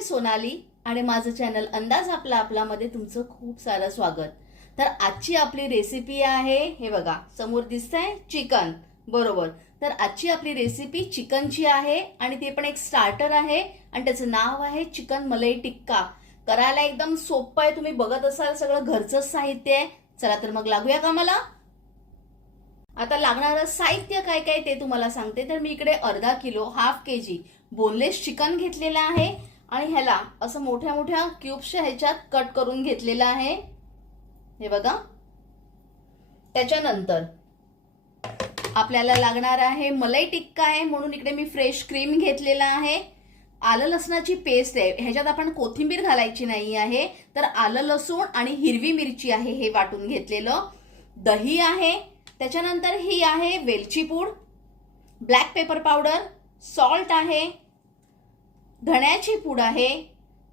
सोनाली आणि माझं चॅनल अंदाज आपला आपलामध्ये तुमचं खूप सारं स्वागत. तर आजची आपली रेसिपी आहे हे बघा समोर दिसतंय चिकन बरोबर. तर आजची आपली रेसिपी चिकनची आहे आणि ते पण एक स्टार्टर आहे आणि त्याचं नाव आहे चिकन मलई टिक्का. करायला एकदम सोपं आहे तुम्ही बघत असाल सगळं घरचंच साहित्य आहे. चला तर मग लागूया का मला आता लागणारं साहित्य काय काय ते तुम्हाला सांगते. तर मी इकडे अर्धा kilo half K G boneless chicken घेतलेलं आहे. आणि ह्याला असं मोठ्या मोठ्या क्यूब्सच्या ह्याच्यात कट करून घेतलेलं आहे. हे बघा. त्याच्यानंतर आपल्याला लागणार आहे मलाई टिक्का आहे म्हणून इकडे मी फ्रेश क्रीम घेतलेला आहे. आलं लसणाची पेस्ट आहे. ह्याच्यात आपण कोथिंबीर घालायची नाही आहे तर आलं लसूण आणि हिरवी मिरची आहे हे वाटून घेतलेलं. दही आहे त्याच्यानंतर ही आहे वेलची पूड. ब्लॅक पेपर पावडर सॉल्ट आहे धण्याची पूड आहे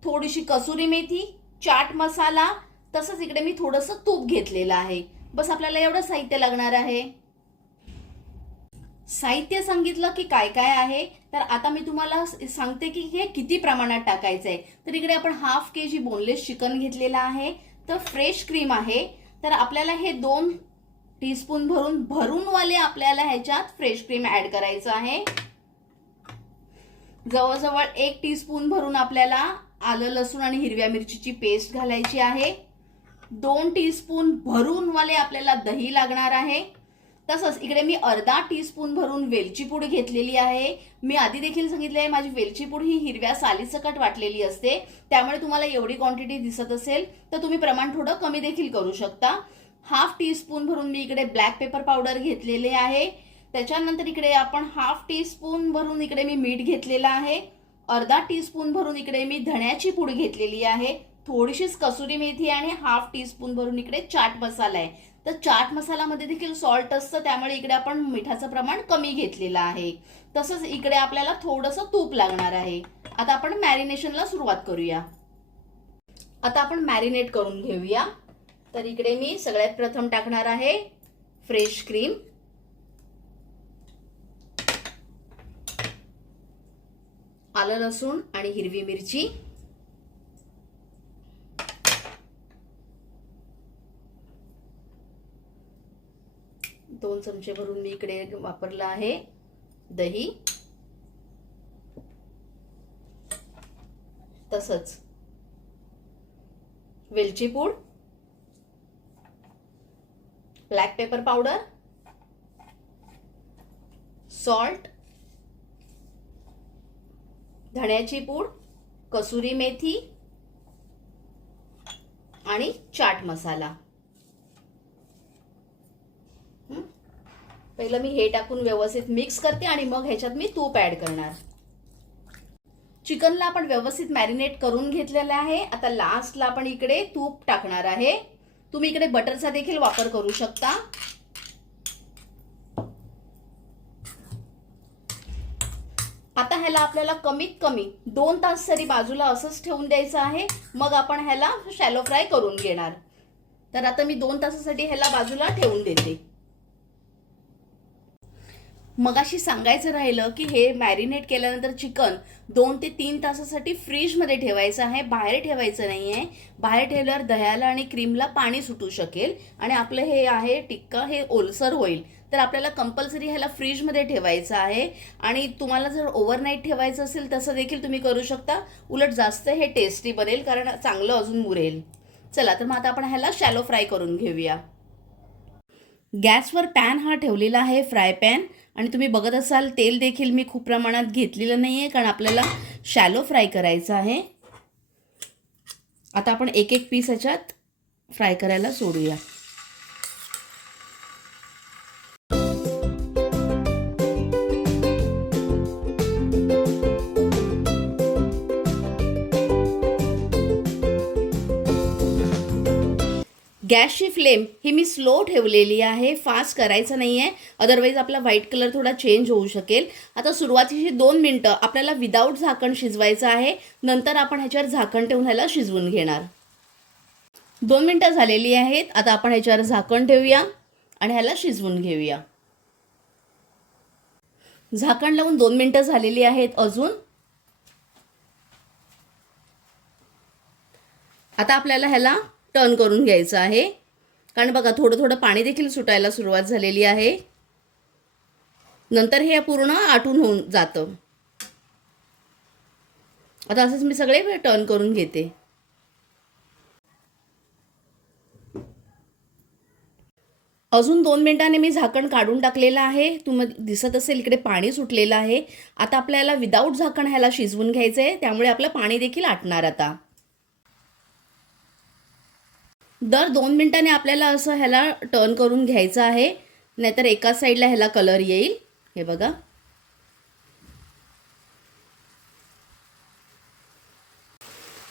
थोडीशी कसुरी मेथी चाट मसाला तसंच इकडे मी थोडंसं तूप घेतलेलं आहे. बस आपल्याला एवढं साहित्य लागणार आहे. साहित्य सांगितलं की काय काय आहे तर आता मी तुम्हाला सांगते की हे किती प्रमाणात टाकायचं आहे तर इकडे आपण half K G boneless chicken घेतलेलं आहे तर फ्रेश क्रीम आहे. तर आपल्याला हे दोन टीस्पून भरून भरूनवाले आपल्याला ह्याच्यात फ्रेश क्रीम ॲड करायचं आहे. जवळजवळ एक टीस्पून भरून आपल्याला आलं लसूण आणि हिरव्या मिरचीची पेस्ट घालायची आहे. दोन टीस्पून भरूनवाले आपल्याला दही लागणार आहे. तसंच इकडे मी अर्धा टीस्पून भरून वेलची पूड घेतलेली आहे. मी आधी देखील सांगितले आहे माझी वेलची पूड ही हिरव्या सालीसकट वाटलेली असते. त्यामुळे तुम्हाला एवढी क्वांटिटी दिसत असेल तर तुम्ही प्रमाण थोडं कमी देखील करू शकता. हाफ टीस्पून भरून मी इकडे ब्लॅक पेपर पावडर घेतलेले आहे. त्याच्यानंतर इकडे आपण हाफ टीस्पून भरून इकडे मी मीठ घेतलेलं आहे. अर्धा टीस्पून भरून इकडे मी धण्याची पूड घेतलेली आहे. थोडीशीच कसुरी मेथी आणि हाफ टीस्पून भरून इकडे चाट मसाला आहे. तर चाट मसालामध्ये देखील सॉल्ट असतं त्यामुळे इकडे आपण मिठाचं प्रमाण कमी घेतलेलं आहे. तसंच इकडे आपल्याला थोडंसं तूप लागणार आहे. आता आपण मॅरिनेशनला सुरुवात करूया. आता आपण मॅरिनेट करून घेऊया. तर इकडे मी सगळ्यात प्रथम टाकणार आहे फ्रेश क्रीम. आलं लसूण आणि हिरवी मिरची. दोन चमचे भरून मी इकडे वापरलं आहे दही. तसंच. वेलची पूड. Black pepper powder. सॉल्ट. धण्याची पूड कसुरी मेथी आणि चाट मसाला. पहिलं मी हे टाकून व्यवस्थित मिक्स करते आणि मग ह्याच्यात मी तूप ऍड करणार. चिकनला आपण व्यवस्थित मॅरिनेट करून घेतलेलं आहे. आता लास्टला आपण इकडे तूप टाकणार आहे. तुम्ही इकडे बटरचा देखील वापर करू शकता. ह्याला आपल्याला कमीत कमी दोन तास तरी बाजूला असंच ठेवून द्यायचं आहे. मग आपण ह्याला शॅलो फ्राय करून घेणार. तर आता मी दोन तासासाठी ह्याला बाजूला ठेवून देते. मगाशी सांगायचं राहिलं की हे मॅरिनेट केल्यानंतर चिकन दोन ते तीन तासासाठी फ्रीजमध्ये ठेवायचं आहे बाहेर ठेवायचं नाही आहे बाहेर ठेवल्यावर दह्याला आणि क्रीमला पाणी सुटू शकेल आणि आपलं हे आहे टिक्का हे ओलसर होईल. तर आपल्याला कंपल्सरी ह्याला फ्रीजमध्ये ठेवायचं आहे. आणि तुम्हाला जर ओव्हरनाईट ठेवायचं असेल तसं देखील तुम्ही करू शकता. उलट जास्त हे टेस्टी बनेल कारण चांगलं अजून मुरेल. चला तर मग आता आपण ह्याला शॅलो फ्राय करून घेऊया. गॅसवर पॅन हा ठेवलेला आहे फ्राय पॅन आणि तुम्ही बघत असाल तेल देखील मी खूप प्रमाणात घेतलेलं नाही आहे कारण आपल्याला शॅलो फ्राय करायचं आहे. आता आपण एक एक पीस ह्याच्यात फ्राय करायला सोडूया. गॅसची फ्लेम ही मी स्लो ठेवलेली आहे फास्ट करायचं नाही आहे अदरवाईज आपला व्हाईट कलर थोडा चेंज होऊ शकेल. आता सुरुवातीची दोन मिनटं आपल्याला विदाऊट झाकण शिजवायचं आहे. नंतर आपण ह्याच्यावर झाकण ठेवून ह्याला शिजवून घेणार. दोन मिनटं झालेली आहेत. आता आपण ह्याच्यावर झाकण ठेवूया आणि ह्याला शिजवून घेऊया. झाकण लावून दोन मिनटं झालेली आहेत अजून. आता आपल्याला ह्याला टर्न करून घ्यायचं आहे. कारण बघा थोडं थोडं पाणी देखील सुटायला सुरुवात झालेली आहे. नंतर हे पूर्ण आटून होऊन जातं. आता असंच मी सगळे टर्न करून घेते. अजून दोन मिनिटांनी मी झाकण काढून टाकलेलं आहे. तुम्हाला दिसत असेल इकडे पाणी सुटलेलं आहे. आता आपल्याला विदाऊट झाकण ह्याला शिजवून घ्यायचं आहे त्यामुळे आपलं पाणी देखील आटणार आता. दर दोन मिनिटांनी आपल्याला असं ह्याला टर्न करून घ्यायचं आहे. नाहीतर एका साईडला ह्याला कलर येईल. हे बघा.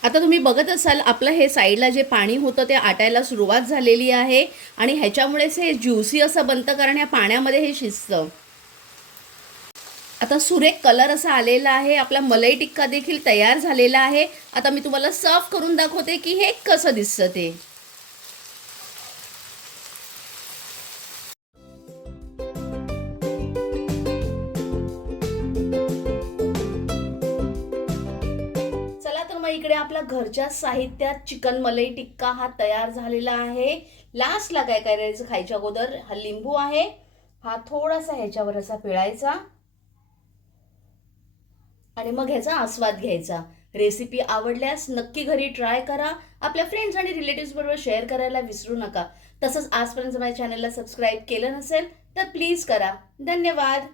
आता तुम्ही बघत असाल आपलं हे साईडला जे पाणी होतं ते आटायला सुरुवात झालेली आहे. आणि ह्याच्यामुळेच हे ज्युसी असं बनतं कारण या पाण्यामध्ये हे शिजतं. आता सुरेख कलर असा आलेला आहे. आपला मलई टिक्का देखील तयार झालेला आहे. आता मी तुम्हाला सर्व करून दाखवते की हे कसं दिसतं ते. इकडे आपल्या घरच्या साहित्यात चिकन मलई टिक्का हा तयार झालेला आहे. लास्टला काय करायचं? खायच्या अगोदर हा लिंबू आहे. हा थोडासा ह्याच्यावर असा पिळायचा. आणि मग ह्याचा आस्वाद घ्यायचा. रेसिपी आवडल्यास नक्की घरी ट्राय करा. आपल्या फ्रेंड्स आणि रिलेटिव्स बरोबर शेअर करायला विसरू नका. तसंच आजपर्यंत माझ्या चॅनलला सबस्क्राईब केलं नसेल तर प्लीज करा. धन्यवाद.